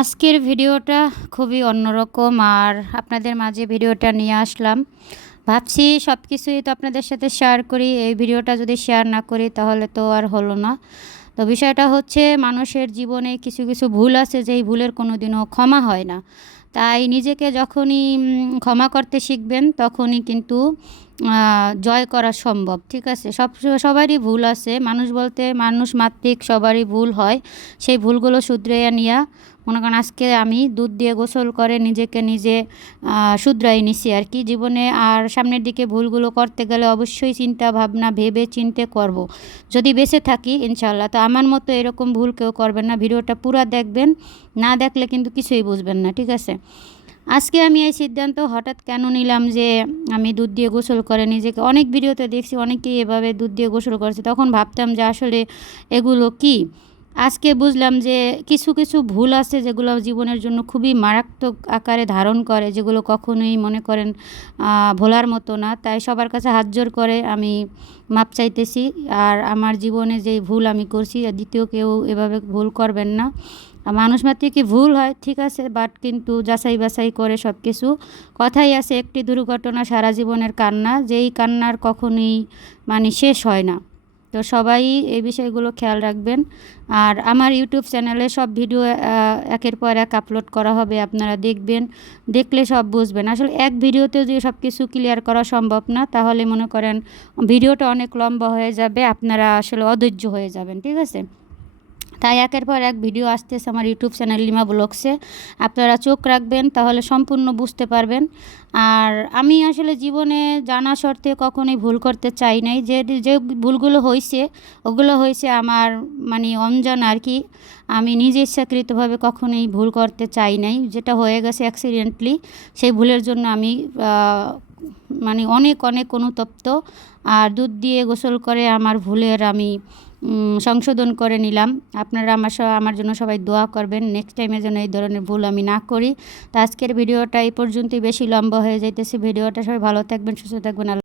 আজকের ভিডিওটা খুবই অন্যরকম আর আপনাদের মাঝে ভিডিওটা নিয়ে আসলাম। ভাবছি সব কিছুই তো আপনাদের সাথে শেয়ার করি। এই ভিডিওটা যদি শেয়ার না করি তাহলে তো আর হলো না। তো বিষয়টা হচ্ছে মানুষের জীবনে কিছু কিছু ভুল আছে যেই ভুলের কোনো দিনও ক্ষমা হয় না। তাই নিজেকে যখনই ক্ষমা করতে শিখবেন তখনই কিন্তু জয় করা সম্ভব। ঠিক আছে? সবারই ভুল আছে। মানুষ বলতে মানুষ মাত্রিক সবারই ভুল হয়। সেই ভুলগুলো শুধরাইয়া নিয়া মনে করেন আজকে আমি দুধ দিয়ে গোসল করে নিজেকে নিজে শুধরাই নিছি আর কি। জীবনে আর সামনের দিকে ভুলগুলো করতে গেলে অবশ্যই চিন্তা ভাবনা ভেবে চিন্তে করব। যদি বেঁচে থাকি ইনশাআল্লাহ। তো আমার মতো এরকম ভুল কেউ করবেন না। ভিডিওটা পুরা দেখবেন। না দেখলে কিন্তু কিছুই বুঝবেন না। ঠিক আছে? আজকে আমি এই সিদ্ধান্ত হঠাৎ কেন নিলাম যে আমি দুধ দিয়ে গোসল করে নিজেকে অনেক ভিডিওতে দেখছি অনেকেই এভাবে দুধ দিয়ে গোসল করেছে। তখন ভাবতাম যে আসলে এগুলো কি? আজকে বুঝলাম যে কিছু কিছু ভুল আছে যেগুলো জীবনের জন্য খুবই মারাত্মক আকারে ধারণ করে, যেগুলো কখনোই মনে করেন ভোলার মতো না। তাই সবার কাছে হাত জোড় করে আমি মাপ চাইতেছি। আর আমার জীবনে যেই ভুল আমি করছি দ্বিতীয় কেউ এভাবে ভুল করবেন না। মানুষ মাত্রই ভুল হয়, ঠিক আছে, বাট কিন্তু যাচাই বাছাই করে সব কিছু। কথাই আছে, একটি দুর্ঘটনা সারা জীবনের কান্না, যেই কান্নার কখনোই মানে শেষ হয় না। তো সবাই এই বিষয়গুলো খেয়াল রাখবেন। আর আমার ইউটিউব চ্যানেলে সব ভিডিও একের পর এক আপলোড করা হবে, আপনারা দেখবেন। দেখলে সব বুঝবেন। আসলে এক ভিডিওতে যদি সব কিছু ক্লিয়ার করা সম্ভব না, তাহলে মনে করেন ভিডিওটা অনেক লম্বা হয়ে যাবে, আপনারা আসলে অধৈর্য হয়ে যাবেন। ঠিক আছে? তাই একের পর এক ভিডিও আসতেছে আমার ইউটিউব চ্যানেল লিমা ব্লগসে। আপনারা চোখ রাখবেন, তাহলে সম্পূর্ণ বুঝতে পারবেন। আর আমি আসলে জীবনে জানা শর্তে কখনোই ভুল করতে চাই নাই। যে যে ভুলগুলো হয়েছে ওগুলো হয়েছে আমার মানে অনজানা আর কি। আমি নিজে ইচ্ছাকৃতভাবে কখনোই ভুল করতে চাই নাই। যেটা হয়ে গেছে অ্যাক্সিডেন্টলি, সেই ভুলের জন্য আমি মানে অনেক অনেক অনুতপ্ত। আর দুধ দিয়ে গোসল করে আমার ভুলের আমি সংশোধন করে নিলাম। আপনারা আমার জন্য সবাই দোয়া করবেন, নেক্সট টাইমে যেন এই ধরনের ভুল আমি না করি। তো আজকের ভিডিওটা এই পর্যন্তই, বেশি লম্বা হয়ে যাইতেছে ভিডিওটা। সবাই ভালো থাকবেন, সুস্থ থাকবেন।